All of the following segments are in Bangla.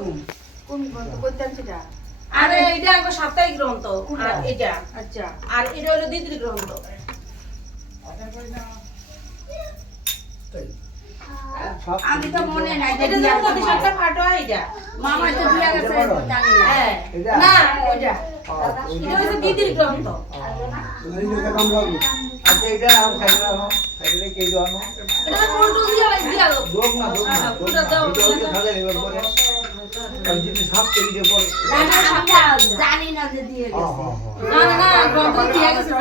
করব কোন গ্রন্থ সেটা। আরে এটা একবার সাপ্তাহিক গ্রন্থ আর এটা। আচ্ছা। আর এটা হলো দ্বিতীয় গ্রন্থ। আমি তো মনে নাই এটা যেমন প্রতি। সপ্তাহে পাঠ এটা। মামা তো দিয়া গেছে জানি না। হ্যাঁ। এটা? না ওইটা। এটা হচ্ছে দ্বিতীয় গ্রন্থ। আচ্ছা এটা আম খাইতে আনো খাইতে কে জানো এটা তো দিয়া দিয়া দাও। দোক না দোক না হ্যাঁ, দাও, যদি হ্যাঁ হ্যাঁ হ্যাঁ আচ্ছা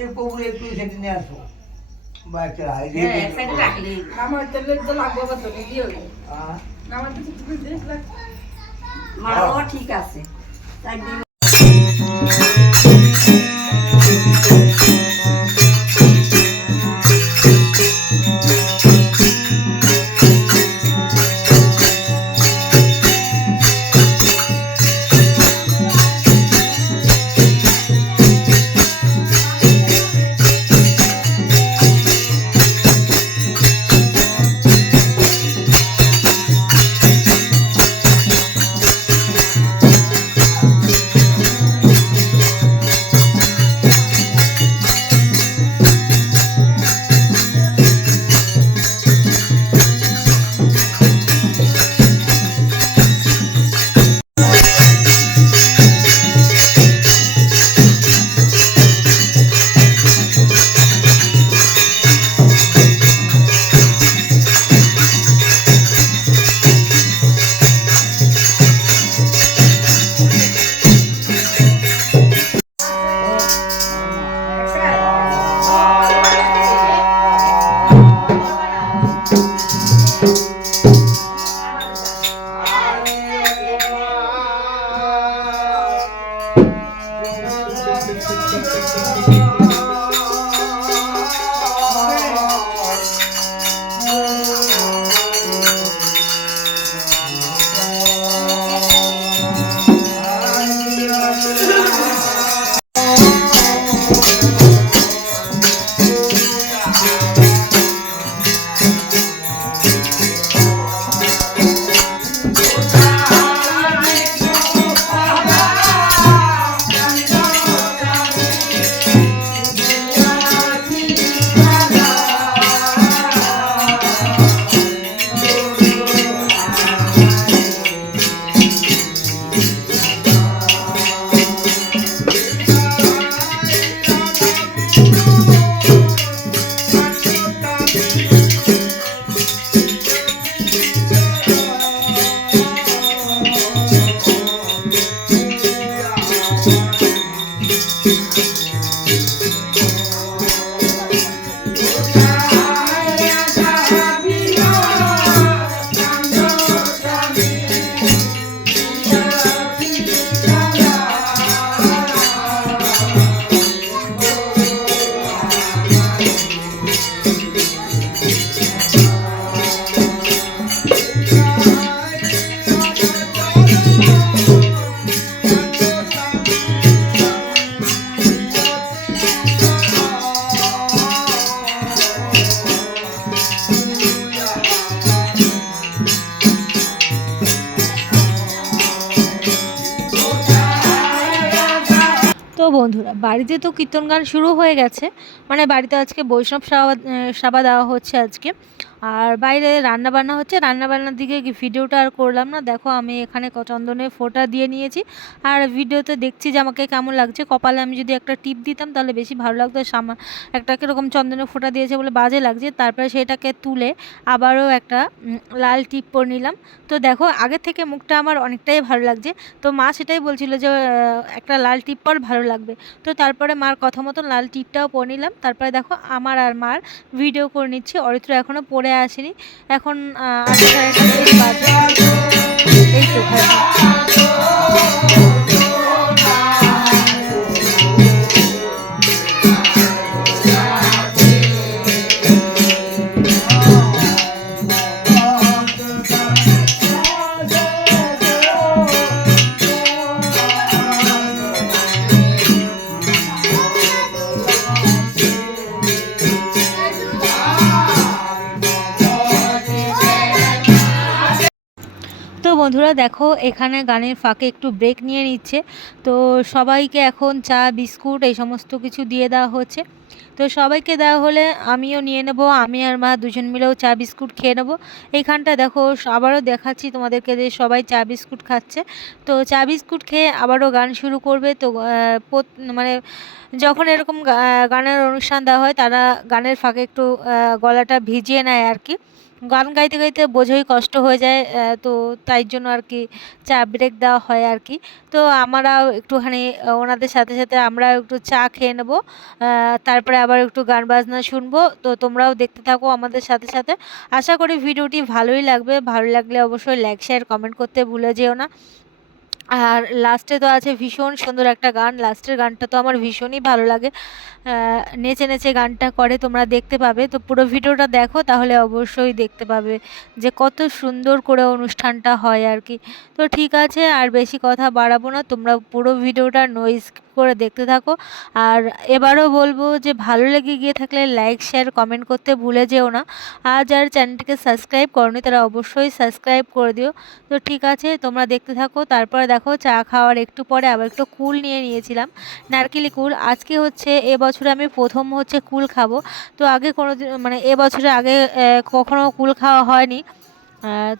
একটু সেটি নিয়ে আসো বা একটা যে হ্যাঁ রাখলি আমার তেলে তো লাগবে বা তো দিও হ্যাঁ। আমার কিছু তুমি দেখ লাগ মাও ঠিক আছে বাড়িতে তো কীর্তন গান শুরু হয়ে গেছে। মানে বাড়িতে আজকে বৈষ্ণব সাবা সাবা দেওয়া হচ্ছে আজকে। আর বাইরে রান্না বান্না হচ্ছে রান্না বান্নার দিকে ভিডিওটা আর করলাম না। দেখো, আমি এখানে চন্দনের ফোঁটা দিয়ে নিয়েছি। আর ভিডিওতে দেখছি যে আমাকে কেমন লাগছে। কপালে আমি যদি একটা টিপ দিতাম, তাহলে বেশি ভালো লাগতো। সামা, একটা কীরকম চন্দনের ফোঁটা দিয়েছে বলে বাজে লাগছে। তারপরে সেটাকে তুলে আবারও একটা লাল টিপ পরে নিলাম। তো দেখো, আগের থেকে মুখটা আমার অনেকটাই ভালো লাগছে। তো মা সেটাই বলছিল যে একটা লাল টিপ পর ভালো লাগবে। তো তারপরে মার কথা মতো লাল টিপটাও পরে নিলাম। তারপরে দেখো, আমার আর মার ভিডিও করে নিচ্ছি। অরিত্র এখনও পরে আসেনি। এখন এই তো দেখো, এখানে গানের ফাঁকে একটু ব্রেক নিয়ে নিচ্ছে। তো সবাইকে এখন চা, বিস্কুট এই সমস্ত কিছু দিয়ে দেওয়া হচ্ছে। তো সবাইকে দেওয়া হলে আমিও নিয়ে নেব, আমি আর মা দুজন মিলেও চা, বিস্কুট খেয়ে নেব। এইখানটা দেখো, আবারও দেখাচ্ছি তোমাদেরকে যে সবাই চা, বিস্কুট খাচ্ছে। তো চা, বিস্কুট খেয়ে আবারও গান শুরু করবে। তো মানে যখন এরকম গানের অনুষ্ঠান দেওয়া হয়, তারা গানের ফাঁকে একটু গলাটা ভিজিয়ে নেয় আর কি। গান গাইতে গাইতে বোঝোই কষ্ট হয়ে যায় তো তাই জন্য আর কি চা ব্রেক দেওয়া হয় আর কি। তো আমরাও একটুখানি ওনাদের সাথে সাথে আমরা একটু চা খেয়ে নেব তারপরে আবার একটু গান বাজনা শুনব। তো তোমরাও দেখতে থাকো আমাদের সাথে সাথে। আশা করি ভিডিওটি ভালোই লাগবে। ভালো লাগলে অবশ্যই লাইক শেয়ার কমেন্ট করতে ভুলে যেও না। আর লাস্টে তো আছে ভীষণ সুন্দর একটা গান। লাস্টের গানটা তো আমার ভীষণই ভালো লাগে। নেচে নেচে গানটা করে, তোমরা দেখতে পাবে। তো পুরো ভিডিওটা দেখো, তাহলে অবশ্যই দেখতে পাবে যে কত সুন্দর করে অনুষ্ঠানটা হয় আর কি। তো ঠিক আছে, আর বেশি কথা বাড়াবো না, তোমরা পুরো ভিডিওটা নয়েজ করে দেখতে থাকো। আর এবারও বলব যে ভালো লেগে গিয়ে থাকলে লাইক শেয়ার কমেন্ট করতে ভুলে যেও না। আর যারা চ্যানেলটিকে সাবস্ক্রাইব করনি তারা অবশ্যই সাবস্ক্রাইব করে দিও। তো ঠিক আছে, তোমরা দেখতে থাকো। তারপরে দেখো চা খাওয়ার একটু পরে আবার একটু কুল নিয়ে নিয়েছিলাম, নারকেলি কুল। আজকে হচ্ছে, এবছরে আমি প্রথম হচ্ছে কুল খাব। তো আগে কোনো মানে এবছরে আগে কখনো কুল খাওয়া হয়নি।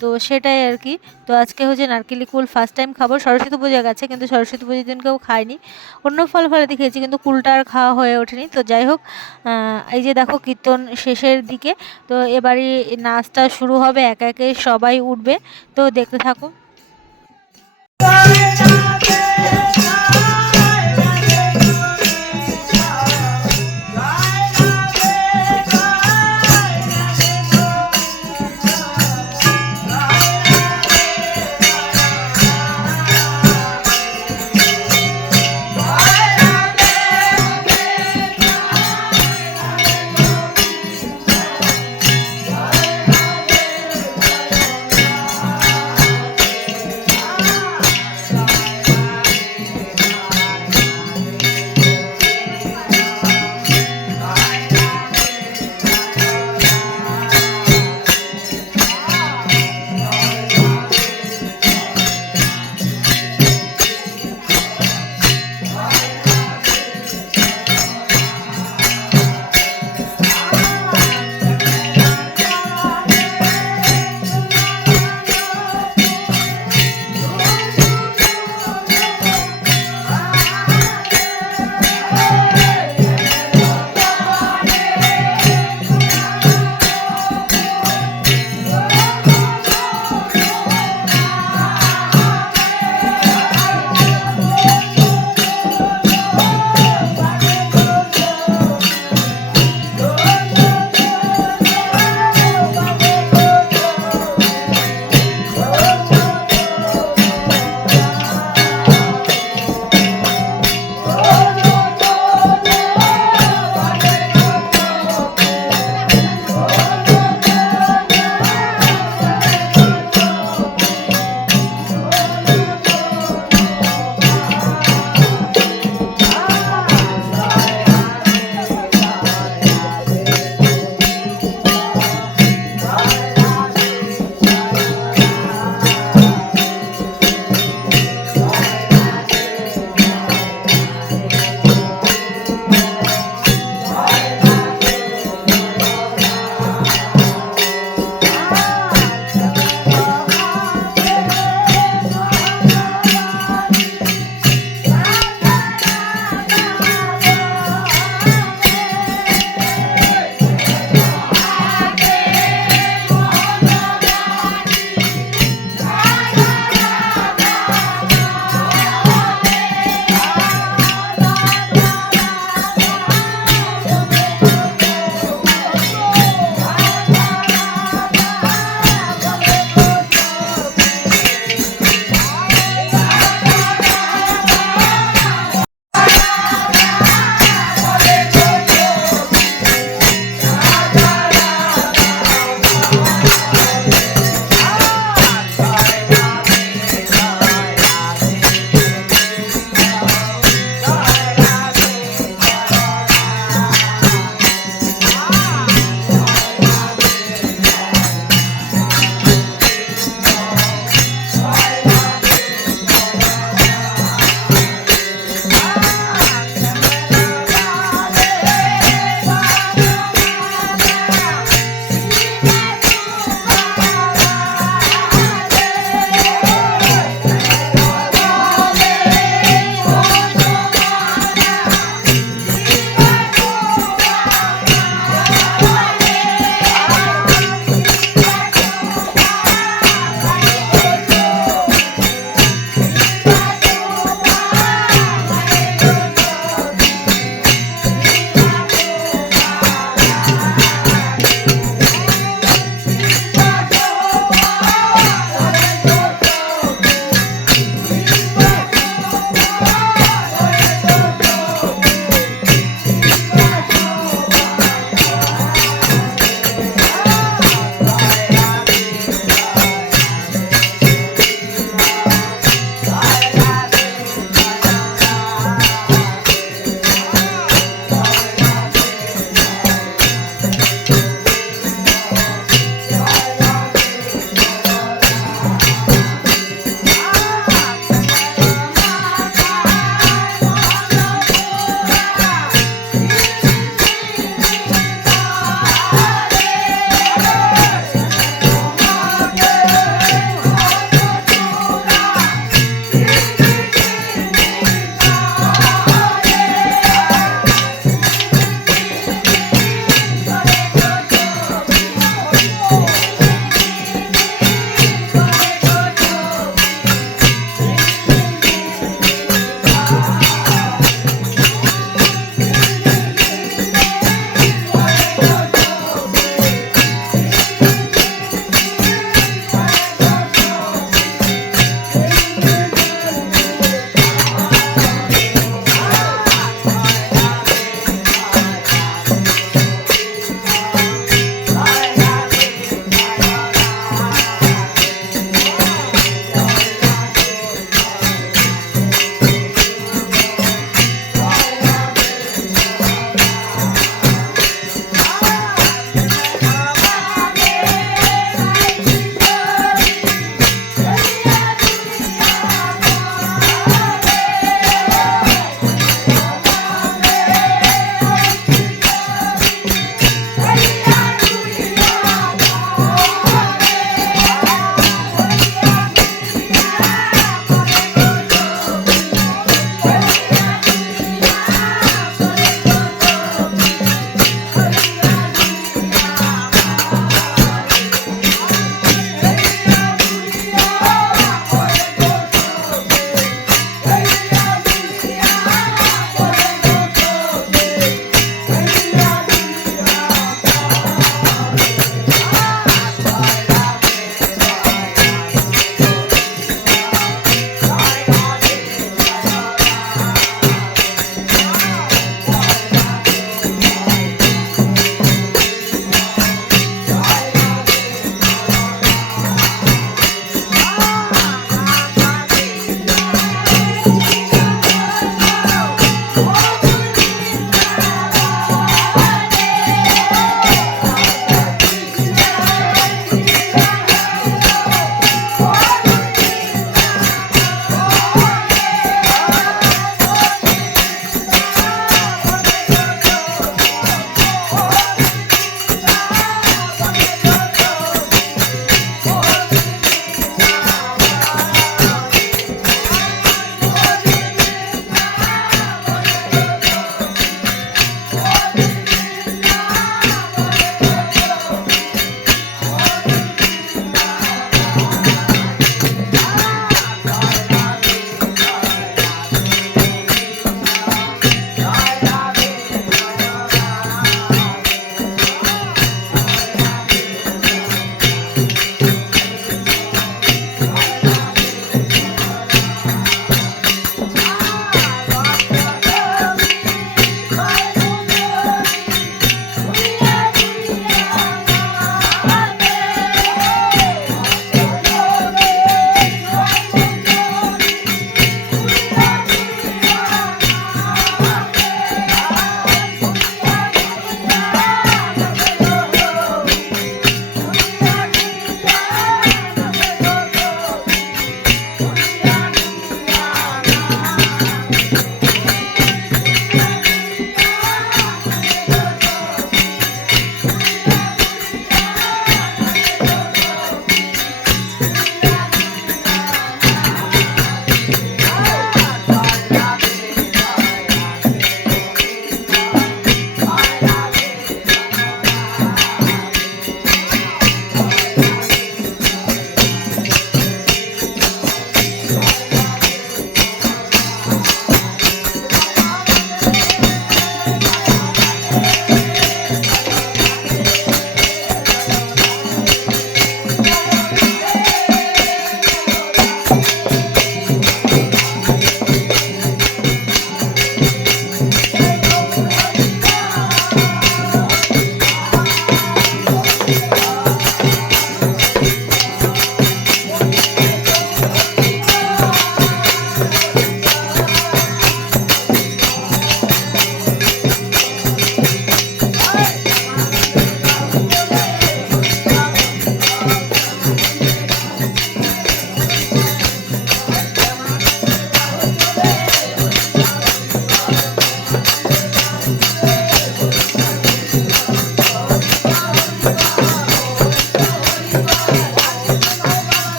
তো সেটাই আর কি। তো আজকে হচ্ছে নারকেলি কুল ফার্স্ট টাইম খাব। সরস্বতী পূজা গেছে, কিন্তু সরস্বতী পুজোর দিনকেও খাইনি। অন্য ফল ফলাতে খেয়েছি কিন্তু কুলটা আর খাওয়া হয়ে ওঠেনি। তো যাই হোক এই যে দেখো কীর্তন শেষের দিকে, তো এবারে নাচটা শুরু হবে, একে একে সবাই উঠবে। তো দেখতে থাকো।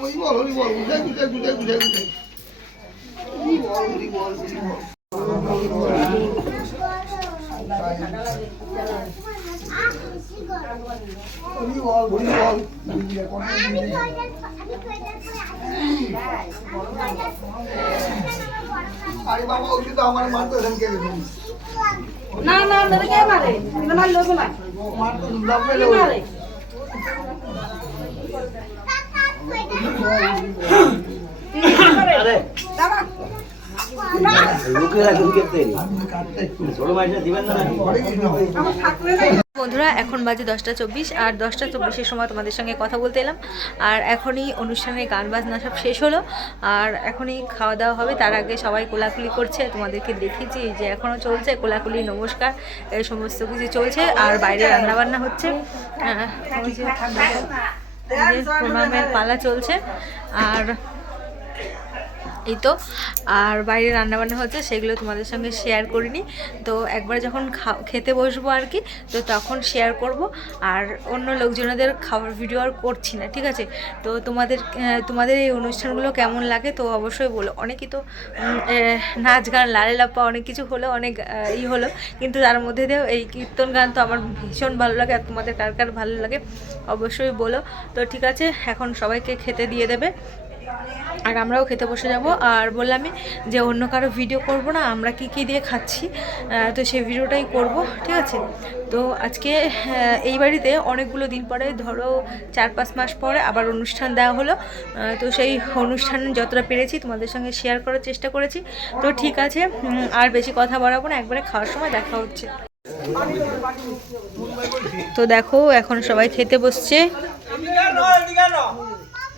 ওই না না ধরে কে মারে? মারলো না। মারতো লাভ পেলে বন্ধুরা এখন বাজে দশটা চব্বিশ আর দশটা চব্বিশের সময় তোমাদের সঙ্গে কথা বলতে এলাম। আর এখনই অনুষ্ঠানের গান বাজনা সব শেষ হলো। আর এখনই খাওয়া দাওয়া হবে। তার আগে সবাই কোলাকুলি করছে। তোমাদেরকে দেখেছি যে এখনও চলছে কোলাকুলি নমস্কার সমস্ত কিছু চলছে। আর বাইরে রান্নাবান্না হচ্ছে। আহ, ওই যে এই যে প্রণামের পালা চলছে। আর এই তো। আর বাইরে রান্নাবান্না হচ্ছে সেগুলো তোমাদের সঙ্গে শেয়ার করিনি। তো একবার যখন খেতে বসবো আর কি, তো তখন শেয়ার করব। আর অন্য লোকজনদের খাবার ভিডিও আর করছি না, ঠিক আছে? তো তোমাদের তোমাদের এই অনুষ্ঠানগুলো কেমন লাগে তো অবশ্যই বলো। অনেকেই তো নাচ গান লালে লাপ্পা অনেক কিছু হলো, অনেক ই হলো। কিন্তু তার মধ্যে দিয়েও এই কীর্তন গান তো আমার ভীষণ ভালো লাগে আর তোমাদের কার কার ভালো লাগে অবশ্যই বলো। তো ঠিক আছে, এখন সবাইকে খেতে দিয়ে দেবে। আর আমরাও খেতে বসে যাব। আর বললামই যে অন্য কারও ভিডিও করব না, আমরা কি কি দিয়ে খাচ্ছি তো সেই ভিডিওটাই করব, ঠিক আছে? তো আজকে এই বাড়িতে অনেকগুলো দিন পরে, ধরো চার পাঁচ মাস পরে আবার অনুষ্ঠান দেওয়া হলো। তো সেই অনুষ্ঠান যতটা পেরেছি তোমাদের সঙ্গে শেয়ার করার চেষ্টা করেছি। তো ঠিক আছে আর বেশি কথা বাড়াবো না, একবারে খাওয়ার সময় দেখা হচ্ছে। তো দেখো, এখন সবাই খেতে বসছে।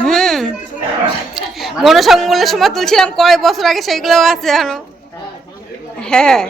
হুম। মনসঙ্গলের সময় তুলছিলাম কয় বছর আগে সেইগুলোও আছে এখনও হ্যাঁ।